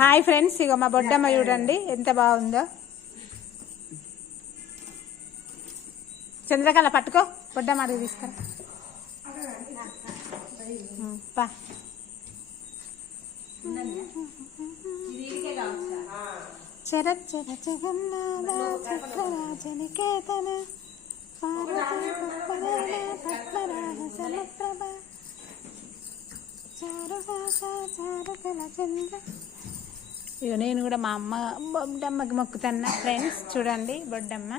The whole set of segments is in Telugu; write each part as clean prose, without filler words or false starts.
హాయ్ ఫ్రెండ్స్, ఇక మా బొడ్డమ్మ చూడండి ఎంత బాగుందో. చంద్రకళ పట్టుకో, బొడ్డమ్మ అడిగి తీసుకురా. చర చర జగన్నాథ చక్రరాజనికేతన ఇక నేను కూడా మా అమ్మ బొడ్డమ్మకి మొక్కుతున్నా ఫ్రెండ్స్. చూడండి బొడ్డమ్మ,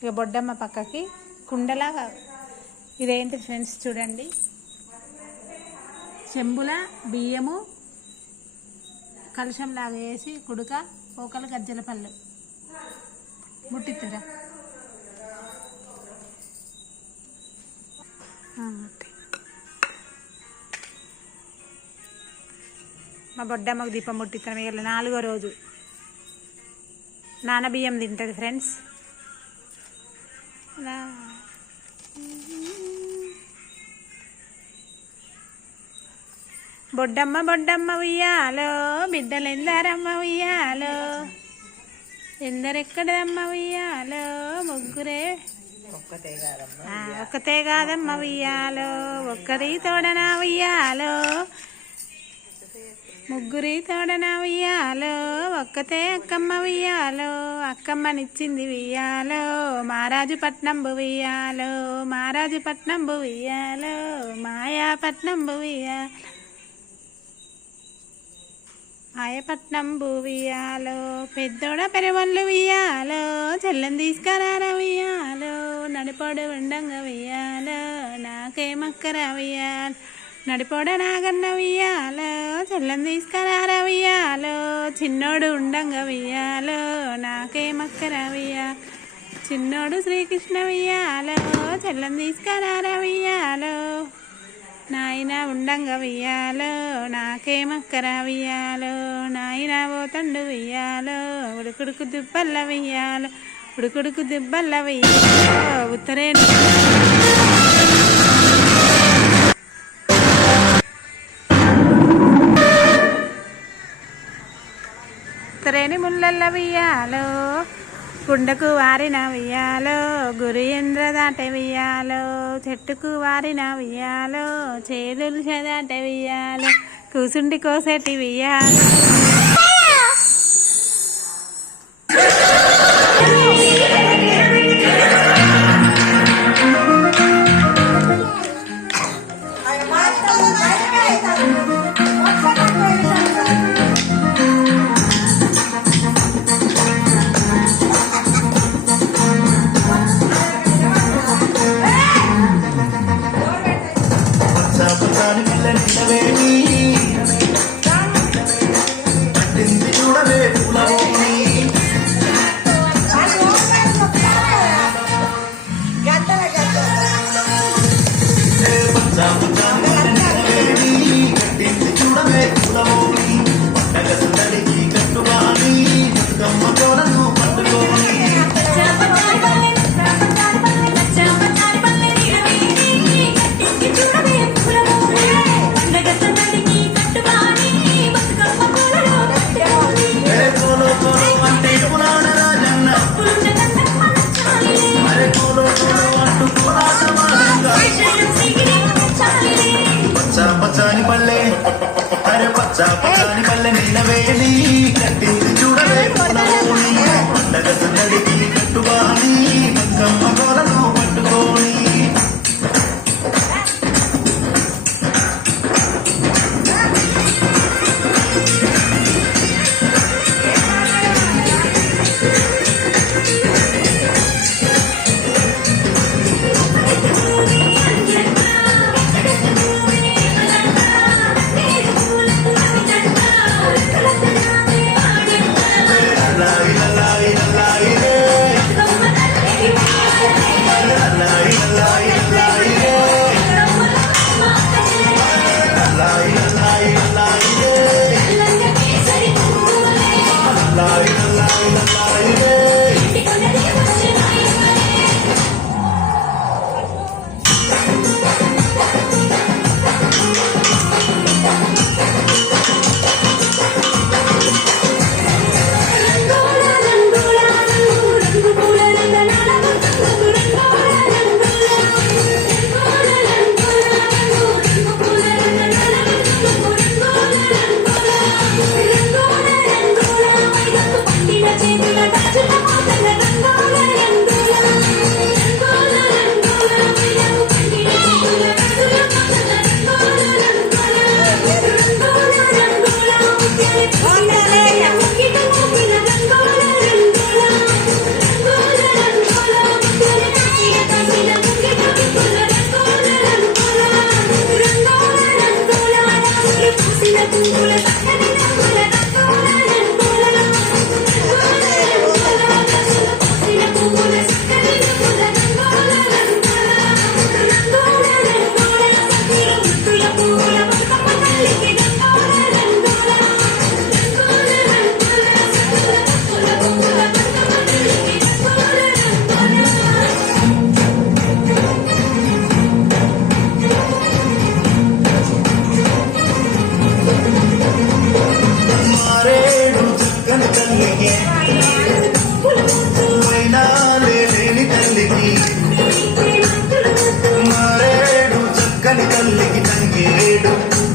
ఇక బొడ్డమ్మ పక్కకి కుండలాగా ఇదేంటి ఫ్రెండ్స్ చూడండి, చెంబుల బియ్యము కలుషంలాగా వేసి కుడుక పోకలు గజ్జల పళ్ళు ముట్టిద్దురా. మా బొడ్డమ్మకు దీపం ముట్టిస్తాను. ఇవాళ 4వ రోజు నానబియ్యం తింటుంది ఫ్రెండ్స్. బొడ్డమ్మ బొడ్డమ్మ ఉయ్యాలో, బిడ్డలు ఎందరమ్మ ఉయ్యాలో, ఎందరెక్కడమ్మ ఉయ్యాలో, ముగ్గురే ఒక్కతే కాదమ్మ ఉయ్యాలో, ఒక్కరి తోడనా ఉయ్యాలో, ముగ్గురి తోడనా ఉయ్యాలో, ఒక్కతే అక్కమ్మ ఉయ్యాలో, అక్కమ్మనిచ్చింది ఉయ్యాలో, మహారాజుపట్నం ఉయ్యాలో, మహారాజుపట్నం ఉయ్యాలో, మాయాపట్నం ఉయ్యాలో, ఆయపట్నం ఉయ్యాలో, పెద్దోడ పెరవళ్ళు ఉయ్యాలో, చెల్లం తీసుకురారా ఉయ్యాలో, నడిపోడు ఉండంగా ఉయ్యాలో, నాకేమక్కర ఉయ్యాలో, నడిపోడ నాగన్న ఉయ్యాలో, చెల్లం తీసుకురారా ఉయ్యాలో, చిన్నోడు ఉండంగా ఉయ్యాలో, నాకేమక్కర ఉయ్యాలో, చిన్నోడు శ్రీకృష్ణ ఉయ్యాలో, చెల్లం తీసుకురారా ఉయ్యాలో, నాయన ఉండంగా ఉయ్యాలో, నాకేమక్కర ఉయ్యాలో, నాయన పోతండు ఉయ్యాలో, ఉడుకుడుకు దుబ్బల్ల ఉయ్యాలో, ఉడుకుడుకు దుబ్బల్ల ఉయ్యాలో, ఉత్తరేని ముళ్ళల్ల ఉయ్యాలో, గుండకు వారిన ఉయ్యాలో, గురి ఎంద్ర దాట ఉయ్యాలో, చెట్టుకు వారిన ఉయ్యాలో, చేదులు దాట ఉయ్యాలో, కూసుండి కోసేటి ఉయ్యాలో, పచ్చాని పల్లె అరే పచ్చాని పల్లె నిన్న వేడి కట్టింది చూడలే పులవోని, పండగ సందడికి కట్టుబాని, బతుకమ్మ గోలను పట్టుకోని,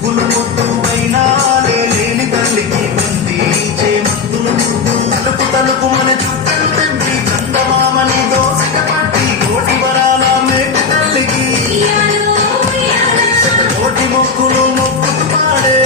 ముగ్గులు ముద్దు అయినా లేని తల్లికి బంది చేమంతులు ముద్దు తలుపు తలుపు మన చుట్టలు తెంపి చందమామని దోసిక పట్టి కోటి వరాల మేకు తల్లికి కోటి మొక్కులు మొక్కుతూ పాడే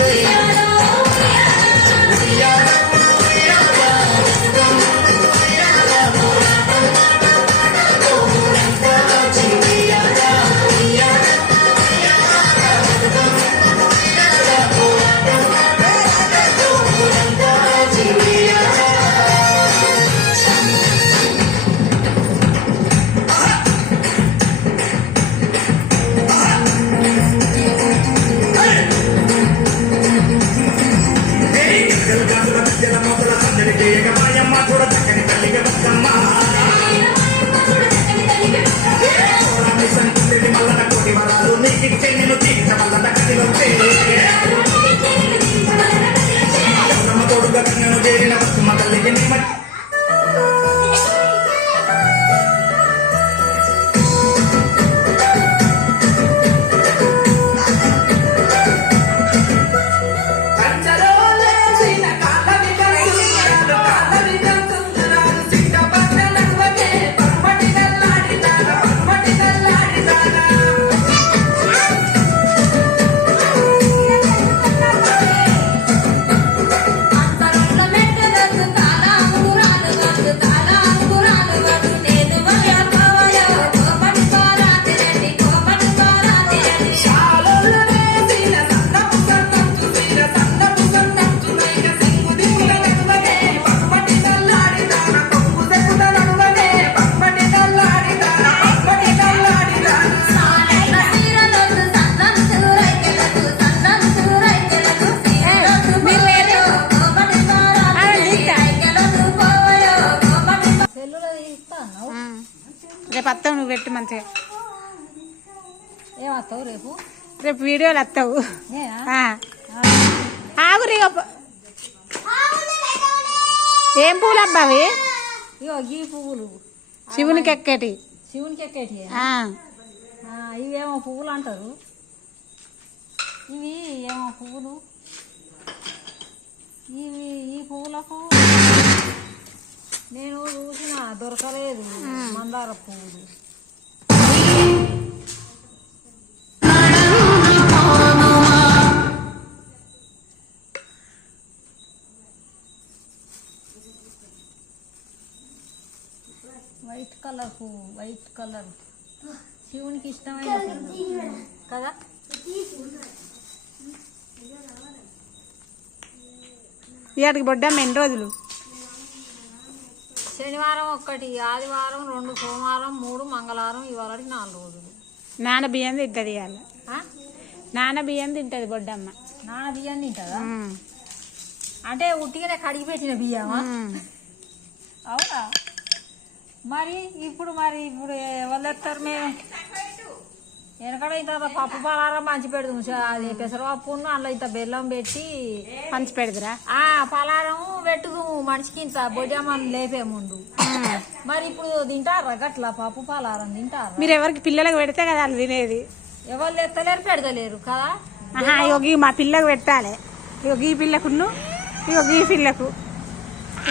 రేపు వస్తావు నువ్వు పెట్టు మంచిగా. ఏమవుతావు రేపు? రేపు వీడియోలు వస్తావు. ఆగురి ఏం పూలు అబ్బా అవి? ఇగో ఈ పువ్వులు శివునికి ఎక్కటి. శివునికి ఎక్కేటి. ఇవేమో పువ్వులు అంటారు. ఇవి ఏమో పువ్వులు. ఇవి ఈ పువ్వులకు నేను చూసిన దొరకలేదు మందార పువ్వులు. వైట్ కలర్ పువ్వు, వైట్ కలర్ శివునికి ఇష్టమైన పువ్వు కదా. ఇవాటికి బొడ్డమ్మ ఎన్ని రోజులు? శనివారం 1, ఆదివారం 2, సోమవారం 3, మంగళవారం ఇవాళ 4 రోజులు. నాన్న బియ్యం తింటది ఇవాళ. నాన్న బియ్యం తింటది బొడ్డమ్మ. నాన్న బియ్యం తింటుందా? అంటే ఉట్టిగానే కడిగి పెట్టిన బియ్యమా? అవునా? మరి ఇప్పుడు ఎవరు తెస్తారు? మేము వెనకడ ఇంత పప్పు పలారం మంచి పెడదాం. అది పెసరపప్పును అందులో ఇంత బెల్లం పెట్టి పంచి పెడదురా. పలారం పెట్టుదు మనిషికి ఇంత బొడ్డమ్మని లేపే ముందు. మరి ఇప్పుడు తింటారా గట్లా పప్పు పలారం తింటారా? మీరు ఎవరికి పిల్లలకు పెడితే కదా వాళ్ళు తినేది. ఎవరు తెత్తలేరు పెడతలేరు కదా. ఇగో మా పిల్లకు పెట్టాలి. ఇగో ఈ పిల్లకును ఇగో ఈ పిల్లకు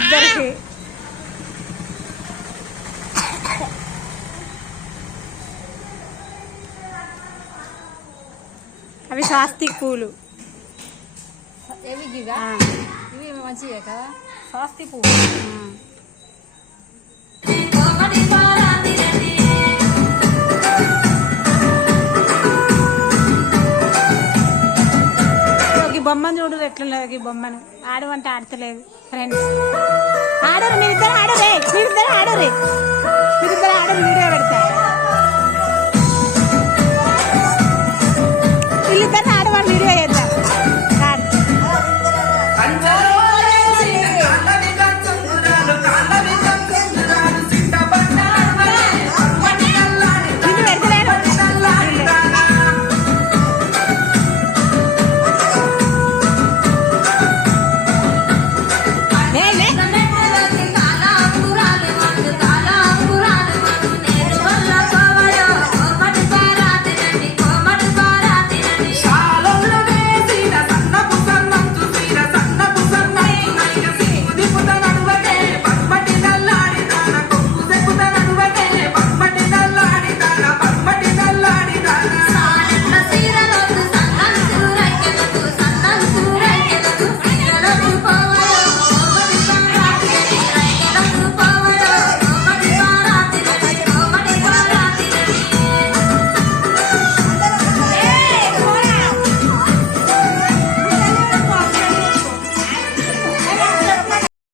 ఇద్దరికి. అవి స్వాస్తిక్ పూలు. ఇవి మంచివే కదా స్వాస్తి పువ్వు. బొమ్మను చూడు ఎట్లున్నది. ఈ బొమ్మను ఆడమంటే ఆడతలేదు. ఫ్రెండ్స్ ఆడరు, మీరిద్దరు ఆడరే, మీరిద్దరు ఆడరు, మీరిద్దరు ఆడరు. వీడియో పెడతా. వీళ్ళిద్దరు ఆడవాడు వీడియో